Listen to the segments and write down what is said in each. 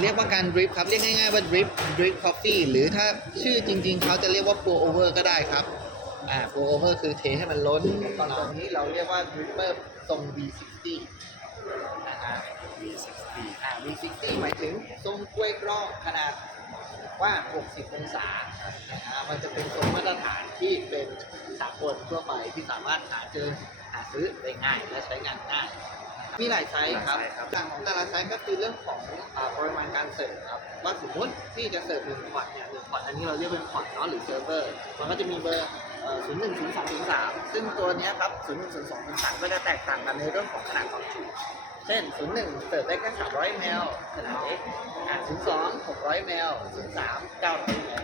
เรียกว่าการดริปครับ เรียกง่ายๆว่าดริปดริปคอฟฟี่หรือถ้าชื่อจริงๆเขาจะเรียกว่าโปรโอเวอร์ก็ได้ครับอ่าโปรโอเวอร์คือเทให้มันล้น ตอนตรงนี้เราเรียกว่าดริปเปอร์ทรง V60 นะฮะ V60 อ่า V60 หมายถึงทรงกล้วยกรอกขนาดกว้าง 60 องศาอ่ามันจะเป็นทรงมาตรฐานที่เป็นสากลทั่วไปที่สามารถหาเจอหาซื้อได้ง่ายและใช้งานได้มีหลายไซส์ครับต่างของแต่ละไซส์ก็คือเรื่องของปริมาณการเสิร์ฟครับ ว่าสมมติที่จะเสิร์ฟหนึ่งขวดเนี่ยหนึ่งขวดอันนี้เราเรียกเป็นขวดเนาะหรือเซิร์ฟเวอร์ มันก็จะมีเบอร์ศูนย์หนึ่งศูนย์สองศูนย์สามซึ่งตัวนี้ครับศูนย์หนึ่งศูนย์สองศูนย์สามก็จะแตกต่างกันในเรื่องของขนาดของถุงเช่นศูนย์หนึ่งเสิร์ฟได้แค่สามร้อยมลขนาดเอ็กซ์ศูนย์สองหกร้อยมลศูนย์สามเก้าร้อยมล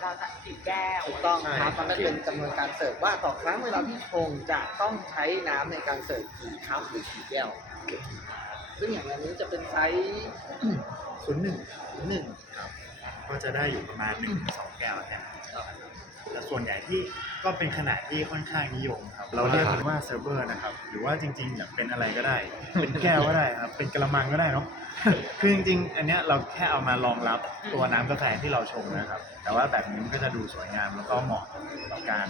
เราจะสแก้วถูกต้องครับมันก็เป็นจำนวนการเสิร์ฟว่าต่อครั้งเวลาที่ชงจะต้องใช้น้ําในการเสิร์ฟกี่ครัพหรือกี่แก้วซึ่งอย่างนี้จะเป็นไซส์ศูนย์หนึ่งศูนย์หนึ่งครับก็จะได้อยู่ประมาณหนึ่งสองแก้วแทนแต่ส่วนใหญ่ที่ก็เป็นขนาดที่ค่อนข้างนิยมครับเราเรียกมันว่าเซิร์ฟเวอร์นะครับ หรือว่าจริงๆแบบเป็นอะไรก็ได้ เป็นแก้วก็ได้ครับ เป็นกระมังก็ได้เนาะคือจริงๆ อันเนี้ยเราแค่เอามารองรับตัวน้ำกาแฟที่เราชงนะครับ แต่ว่าแบบนี้มันก็จะดูสวยงามแล้วก็เหมาะกับการ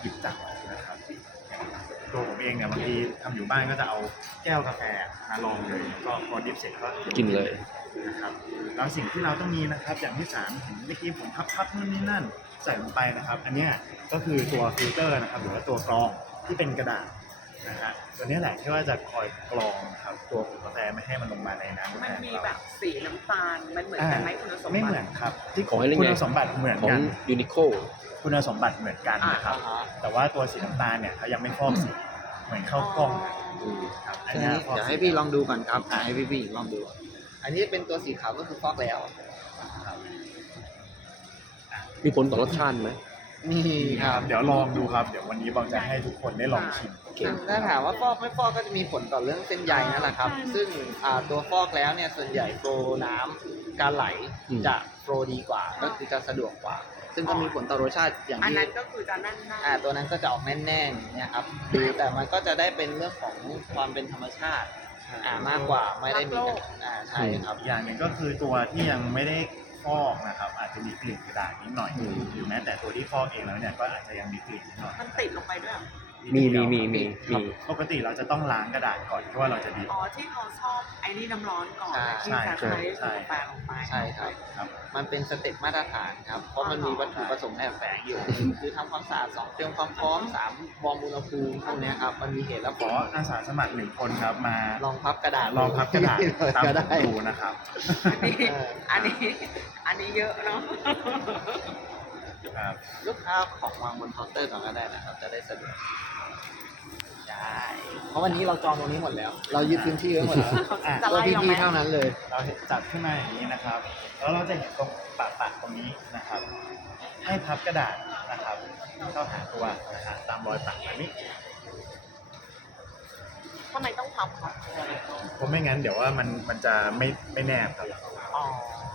หยิบจับนะครับเองเนี่ยบางทีทําอยู่บ้านก็จะเอาแก้วกาแฟมาลองเลยก็พอดิฟเสร็จก็กินเลยนะครับแล้วสิ่งที่เราต้องมีนะครับอย่างที่สามเมื่อกี้ผมพับๆนู่นนี่นั่นใส่ลงไปนะครับอันนี้ก็คือตัวฟิลเตอร์นะครับหรือว่าตัวกรองที่เป็นกระดาษนะฮะตัวนี้แหละที่ว่าจะคอยกรองครับตัวกาแฟไม่ให้มันลงมาในน้ำมันมีแบบสีน้ำตาลมันเหมือนกันไหมคุณสมบัติไม่เหมือนครับที่ของคุณสมบัติเหมือนกันยูนิโคคุณสมบัติเหมือนกันนะครับแต่ว่าตัวสีน้ำตาลเนี่ยเขายังไม่ฟอกสีเหมือนเข้ากล้องอันนี้เดี๋ยวให้พี่ลองดูก่อนครับให้พี่พี่ลองดู อันนี้เป็นตัวสีขาวก็คือฟอกแล้วมีผลต่อรสชาติไหมมีครับ เดี๋ยวลองดูครับ เดี๋ยววันนี้บางจะให้ทุกคนได้ลองชิมถ้าถามว่าฟอกไม่ฟอกก็จะมีผลต่อเรื่องเส้นใยนั่นแหละครับ ซึ่งตัวฟอกแล้วเนี่ยส่วนใหญ่โฟน้ําการไหลจะโฟดีกว่า ก็คือจะสะดวกกว่าซึ่งก็มีผลต่อรสชาติอย่างที่อันนั้นก็คือจะแน่นๆอ่าตัวนั้นก็จะออกแน่นๆเนี่ยครับดูแต่มันก็จะได้เป็นเรื่องของความเป็นธรรมชาติมากกว่าไม่ได้มีอ่าใช่ครับ อย่างนี้ก็คือตัวที่ยังไม่ได้ฟอกนะครับ อาจจะมีกลิ่นกระดาษนิดหน่อย อยู่แม้แต่ตัวที่ฟอกเองแล้วเนี่ยก็อาจจะยังมีกลิ่นนิดหน่อยมันติดลงไปด้วยมีมีมีมีปกติเราจะต้องล้างกระดาษก่อนเพราะว่าเราจะดีอ๋อที่เขาชอบไอ้นี่น้ำร้อนก่อนใช่ใช่ใช่ใช่งไปใช่ครับ มันเป็นสเต็ปมาตรฐานครับ เพราะมันมีวัตถุประสงค์แอบแฝงอยู่ คือทำความสะอาดสองเตรียมความพร้อมสามวอมอุณหภูมิพวกนี้ครับมันมีเหตุแล้วขออาสาสมัครหนึ่งคนครับมาลองพับกระดาษลองพับกระดาษตามดูนะครับ อันนี้ อันนี้อันนี้เยอะเนาะลูกค้าของวางบนเคาน์เตอร์ก่อนก็ได้นะครับ จะได้สะดวกเพราะวันนี้เราจองตรงนี้หมดแล้ว เรายึดพื้นที่ไว้หมดแล้วเราพี่ๆเท่านั้นเลย เราจัดขึ้นมาอย่างนี้นะครับแล้วเราจะเห็นตรงปากๆตรงนี้นะครับ ให้พับกระดาษนะครับ เข้าหาตัวนะฮะตามรอยปากแบบนี้ทำไมต้องพับครับเพราะไม่งั้นเดี๋ยวว่ามันมันจะไม่ไม่แนบครับอ๋อ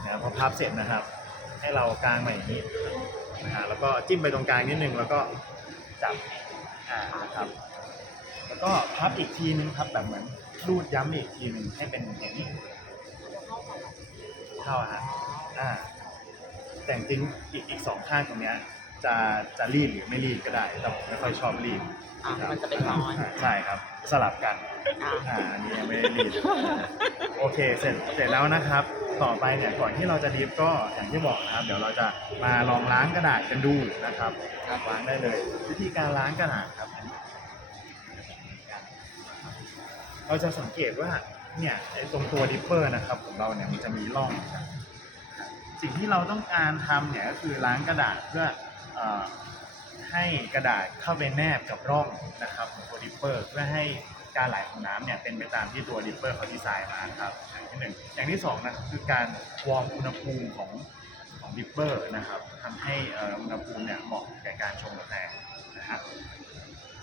นะพอพับเสร็จนะครับ ให้เรากางใหม่นี้นะฮะแล้วก็จิ้มไปตรงกลางนิดนึง แล้วก็จับอ่าครับ แล้วก็พับอีกทีนึงครับ แบบเหมือนรูดย้ำอีกทีนึงให้เป็นอย่างนี้เข้าฮะอ่าแต่จริงอีกอีกสองข้างตรงเนี้ย จะจะรีดหรือไม่รีดก็ได้แต่ผมไม่ค่อยชอบรีดอ่ามันจะเป็นน้อยใช่ครับ สลับกันอ่าอันนี้ไม่ได้รีดโอเคเสร็จเสร็จแล้วนะครับต่อไปเนี่ย ก่อนที่เราจะดิฟก็อย่างที่บอกนะครับ เดี๋ยวเราจะมาลองล้างกระดาษกันดูนะครับ ล้างได้เลย วิธีการล้างกระดาษครับเราจะสังเกตว่าเนี่ยไอ้ตรงตัวดิฟเฟอร์นะครับของเราเนี่ยมันจะมีร่องสิ่งที่เราต้องการทำเนี่ยก็คือล้างกระดาษเพื่อให้กระดาษเข้าไปแนบกับร่องนะครับ ของตัวดิฟเฟอร์เพื่อใหการไหลของน้ำเนี่ยเป็นไปตามที่ตัวดิปเปอร์เขาดีไซน์มาครับ อย่างที่หนึ่งอย่างที่สองนะคือการวอร์มอุณหภูมิของของดิปเปอร์นะครับทําให้อุณหภูมิเนี่ยเหมาะแก่การชงกาแฟนะครับ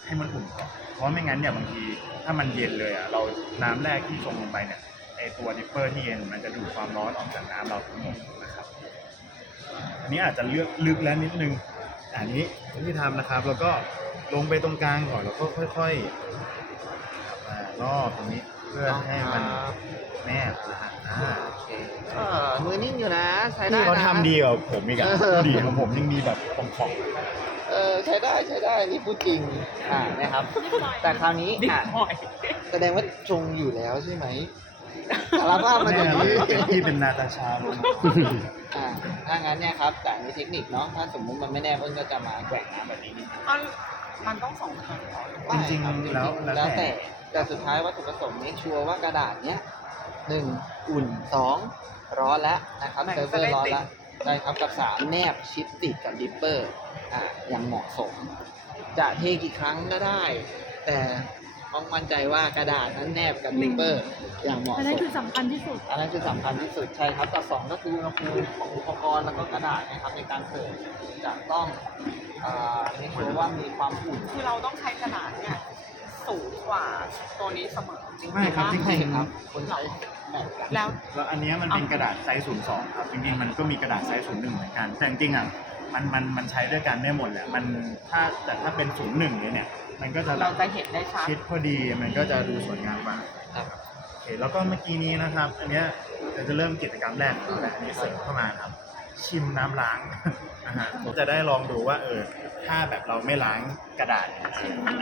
ให้มันอุ่นก่อนเพราะไม่งั้นเนี่ยบางที ถ้ามันเย็นเลยอ่ะเราน้ําแรกที่ชงลงไปเนี่ยไอตัวดิปเปอร์ที่เย็นมันจะดูดความร้อนออกจากน้ําเราทั้งหมดนะครับอันนี้อาจจะเลือกลึกแล้วนิดนึงอันนี้ที่ทํานะครับแล้วก็ลงไปตรงกลางก่อนแล้วก็ค่อยรอบตรงนี้เพื่อให้มันแนบนะฮะมือนิ่งอยู่นะ ใช้ได้นะเขาทำดีกว่าผมอีกอะดีกว่าผมยังมีแบบของของเออใช้ได้ใช้ได้นี่พูดจริงอ่านะครับ แต่คราวนี้อ่าแสดงว่าชงอยู่แล้วใช่ไหมสารภาพมาตรงนี้ที่เป็นนาตาชาอ่าถ้างั้นเนี่ยครับแต่มีเทคนิคเนาะถ้าสมมุติมันไม่แน่เพนก็จะมาแกว่งน้ำแบบนี้มันต้องสองครั้งจริงๆแล้วแล้วแต่แต่สุดท้ายวัตถุประสงค์นี้ชัวร์ว่ากระดาษเนี้ยหนึ่งอุ่นสองร้อนแล้วนะครับ เซอร์เวอร์ร้อนแล้วใช่ครับกับสามแนบชิปติดกับดิปเปอร์ อ่า อย่างเหมาะสม จะเทกี่ครั้งก็ได้ แต่ต้องมั่นใจว่ากระดาษนั้นแนบกับดิปเปอร์ อย่างเหมาะสมอันนั้คือสำคัญที่สุดอันนั้คือสำคัญที่สุด ใช่ครับกับสองก็คืออุณหภูมของอุปกรณ์แล้วก็กระดาษนะครับในการเสิร์ฟจะต้อง อ่าให้ชัวว่ามีความอุ่น คือเราต้องใช้กระดาษเนี่ยสูงกว่าตัวนี้เสมอจริงครับจริงครับคนใชาแล้วแล้ว อันนี้มันเป็นกระดาษไซส์ศูนย์สองครับ จริงๆ มันก็มีกระดาษไซส์ศูนย์หนึ่งเหมือนกัน แต่จริงๆอ่ะ มันมันมันใช้ด้วยกันไม่หมดแหละ มันถ้าแต่ถ้าเป็นศูนย์หนึ่งเนี่ยเนี่ย มันก็จะ เราจะเห็นได้ชัดชิดพอดีมันก็จะดูสวยงามมากครับโอเคแล้วก็เมื่อกี้นี้นะครับ อันนี้เราจะเริ่มกิจกรรมแรกนะแับนี้เสริมเข้ามาครับชิมน้ําล้างจะได้ลองดูว่าเออถ้าแบบเราไม่ล้างกระดาษ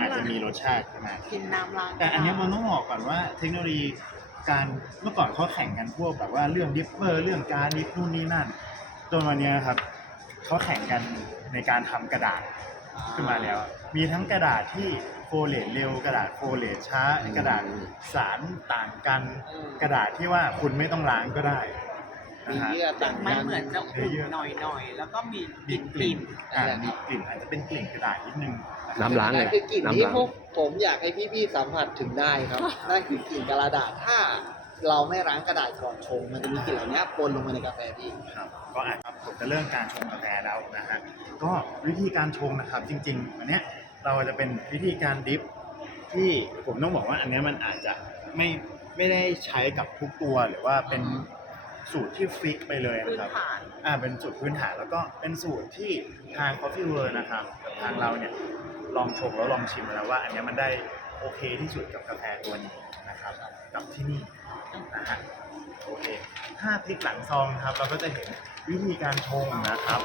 อาจจะมีรสชาติขึ้นมาแต่อันนี้มันต้องบอกก่อนว่าเทคโนโลยีการเมื่อก่อนเขาแข่งกันพวกแบบว่าเรื่องดิฟเฟอร์เรื่องการดิฟนู่นนี่นั่นตัววันนี้ครับเขาแข่งกันในการทํากระดาษ ขึ้นมาแล้ว มีทั้งกระดาษที่ โฟเลตเร็วกระดาษโฟเลตช้ากระดาษสารต่างกันกระดาษที่ว่าคุณไม่ต้องล้างก็ได้มีเยื่อต่างกันเหมือนจะอุ่นหน่อยๆแล้วก็มีกลิ่นกลิ่นอาจจะเป็นกลิ่นกระดาษนิดนึงน้ำล้างเลยคือกลิ่นที่พวกผมอยากให้พี่ๆสัมผัสถึงได้ครับนั่นคือกลิ่นกระดาษถ้าเราไม่ล้างกระดาษก่อนชง มันจะมีกลิ่นเหล่านี้ปนลงมาในกาแฟพี่ครับ ก็อาจจะผมจะเริ่มการชงกาแฟแล้วนะฮะก็วิธีการชงนะครับจริงๆอันเนี้ยเราจะเป็นวิธีการดิฟที่ผมต้องบอกว่าอันนี้มันอาจจะไม่ไม่ได้ใช้กับทุกตัวหรือว่าเป็นสูตรที่ฟิกไปเลยครับ อ่า เป็นสูตรพื้นฐานแล้วก็เป็นสูตรที่ทางคอฟฟี่เว r ร์นะครับ ทางเราเนี่ยลองชงแล้วลองชิมแล้วว่า อันนี้มันได้โอเคที่สุดกับกาแฟตัวนี้นะครับกับที่นี่นะฮะโอเคถ้าพลิกหลังซองครับเราก็จะเห็นวิธีการชงนะครับ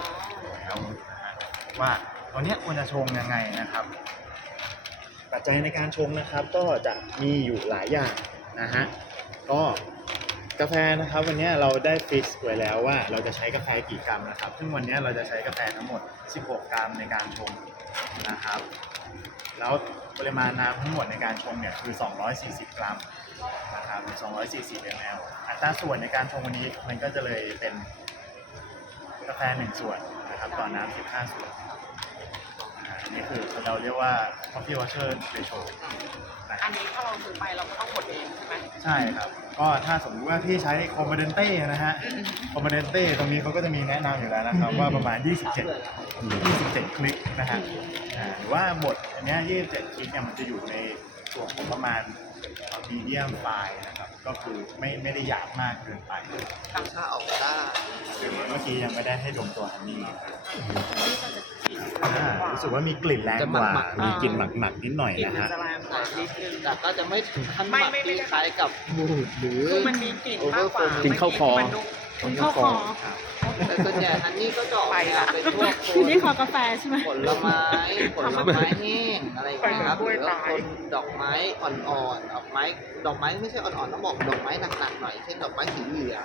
แล้วนะฮะว่าตอนนี้ควรจะชงยังไงนะครับ ปัจจัยในการชงนะครับก็จะมีอยู่หลายอย่างนะฮะก็กาแฟนะครับวันนี้เราได้ฟิสซ์ไว้แล้วว่า เราจะใช้กาแฟกี่กรัมนะครับซึ่งวันนี้เราจะใช้กาแฟทั้งหมด 16 กรัมในการชงนะครับ แล้วปริมาณน้ำทั้งหมดในการชงเนี่ยคือ 240 กรัมนะครับ240 ml อัตราส่วนในการชงวันนี้มันก็จะเลยเป็นกาแฟ1ส่วนนะครับต่อนน้ำ15 ส่วนนี่คือเราเรียกว่า c อ f f e e w a เชอร์ a t i o อันนี้ถ้าเราซื้อไปเราก็ต้องกดเองใช่ไหมใช่ครับก็ถ้าสมมติว่าที่ใช้คอมเบเดนเต้นะฮะคอมเบเดนเต้ตรงนี้เขาก็จะมีแนะนำอยู่แล้วนะครับ ว่าประมาณ 27 27 คลิกนะฮะหรือว่าหมดอันนี้ 27 คลิกเนี่ยมันจะอยู่ในส่วนขประมาณมีเดียมปลายนะครับ ก็คือไม่ไม่ได้หยาบมากเกินไปทำค่าออกตาถึงเมื่อกี้ยังไม่ได้ให้ดมตัวนี่รู้สึกว่ามีกลิ่นแรงกว่ามีกลิ่นหมักหมักนิดหน่อยนะฮะแต่ก็จะไม่ถึงขั้นแบบที่คล้ายกับบมูหรือมันมีกลิ่นมากกว่ากลิ่นข้าวคอกลิ่นข้าวคอแต่ส่วนใหญ่ฮันนี่ก็จะออไปละเป็นพวที่นี่คอกาแฟใช่ไหมผลไม้ผลไม้นี่่งอะไรอย่างเงี้ยครับหรือคนดอกไม้อ่อนๆ ดอกไม้ ดอกไม้ไม่ใช่อ่อนๆต้องบอก ดอกไม้หนักๆหน่อย เช่นดอกไม้สีเหลือง